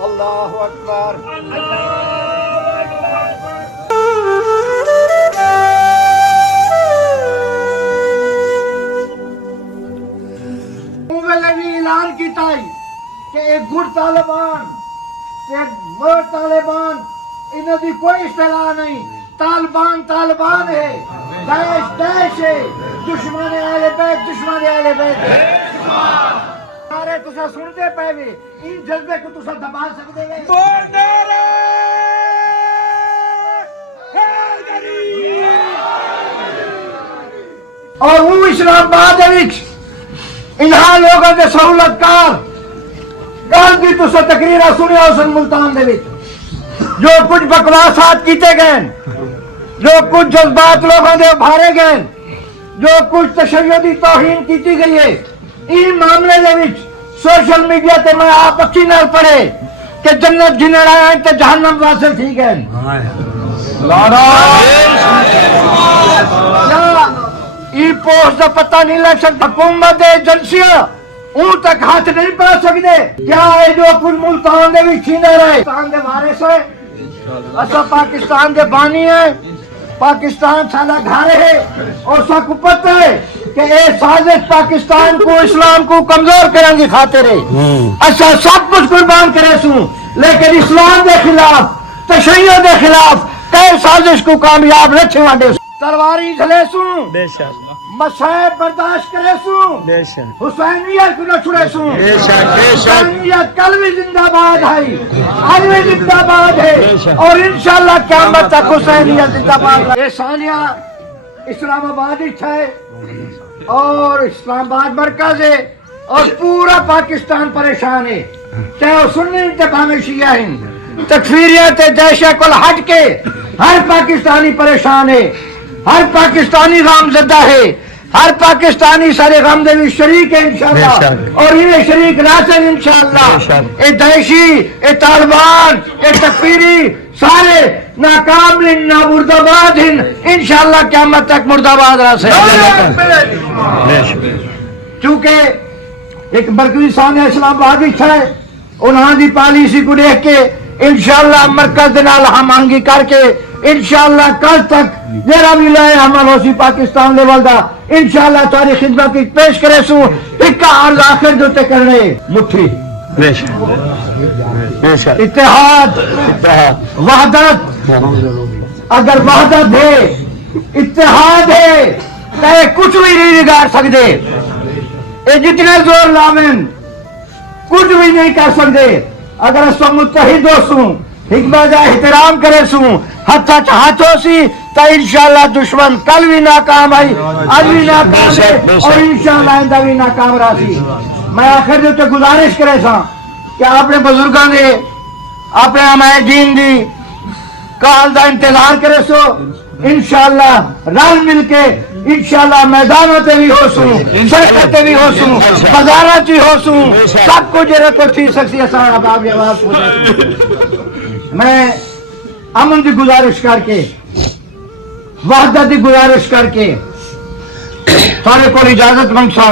اللہ اکبر اعلان کیتا ہے کہ ایک گڈ طالبان ایک ورڈ طالبان انہوں دی کوئی اصطلاح نہیں طالبان طالبان ہے داعش داعش ہے دشمن اہل بیت دشمن اہل بیت سارے تسا سنتے پے وے ان جذبے کو تسا دبا سکتے وے اور وہ اسلام آباد وچ انہاں لوگوں کے سہولت کار کل بھی تسا تقریرہ سنیا حسن ملتان دے وچ جو کچھ بکواسات کیتے گئے جو کچھ جذبات لوگوں دے ابھارے گئے جو کچھ تشیعی توہین کیتی گئی ہے ان معاملے دے وچ سوشل میڈیا تے میں آپ اچھی نال پڑھے کہ جنت گھنڑ آئے تے جہنم واصل تھی گئے ای پوسٹ دا پتہ نہیں لگ سکتا حکومت ایجنسیاں اون تک ہاتھ نہیں پا سکتے کیا ہے جو کچھ ملتان دے بھی چھینے رہے پاکستان دے وارث ہے اسا پاکستان دے بانی ہے پاکستان سالا گھر ہے اور سا کو پتہ ہے کہ اے سازش پاکستان کو اسلام کو کمزور کریں گی خاطر ہے اسا سب کچھ قربان کرے سوں لیکن اسلام دے خلاف تشیع دے خلاف کئی سازش کو کامیاب نہ چھوڑے تلواری جھلے سوں بے شک مصائب برداشت کرے سوں بے شک حسینیت کو نہ چھڑے سوں بے شک بے شک حسینیت کل بھی زندہ باد ہے آج بھی زندہ باد ہے اور انشاءاللہ قیامت تک حسینیت زندہ باد ہے یہ ثانیہ اسلام آباد ہے اور اسلام آباد مرکز ہے اور پورا پاکستان پریشان ہے چاہے وہ سنی انتباہ شیعہ ہیں تکفیریت جیشہ کل ہٹ کے ہر پاکستانی پریشان ہے ہر پاکستانی غم زدہ ہے ہر پاکستانی سارے غم دے بھی شریک ہے انشاءاللہ اور یہ شریک راسن انشاءاللہ اے داعشی اے طالبان اے تکفیری سارے ناکام لن نا مرداباد ہیں انشاءاللہ قیامت تک مرداباد راسن چونکہ ایک مرکزی ثانیہ اسلام آباد ہے انہاں دی پالیسی کو دیکھ کے انشاءاللہ مرکز دنال ہم آنگی کر کے انشاءاللہ کل تک میرا بھی لائے عمل ہوسی پاکستان لیول دا انشاءاللہ تاری خدمت کی پیش کرے سو ایک عرض آخر دوتے کرنے مٹھی اتحاد وحدت اگر وحدت ہے اتحاد ہے تو کچھ بھی نہیں بگاڑ سکتے یہ جتنے زور لامن کچھ بھی نہیں کر سکتے اگر اس وقت متحد ہو سوں حکمت جا احترام کرے سوں ہاتھوں سی تو انشاءاللہ دشمن کل بھی ناکام آئی آج بھی ناکام ہے اور انشاءاللہ آئندہ بھی ناکام راسی میں آخر جو تو گزارش کرے سا کہ آپ نے بزرگاں دے آپ نے ہمارے دین دی کال دا انتظار کرے سو انشاءاللہ رل مل کے انشاءاللہ میدانوں تے بھی ہو سوں سڑکوں تے بھی ہو سوں بازاروں تے ہو سوں سب کو جرے کو تھی سکتی آسان اب یہ آواز پوچھے میں امن کی گزارش کر کے وحدت کی گزارش کر کے سارے کو اجازت منگسا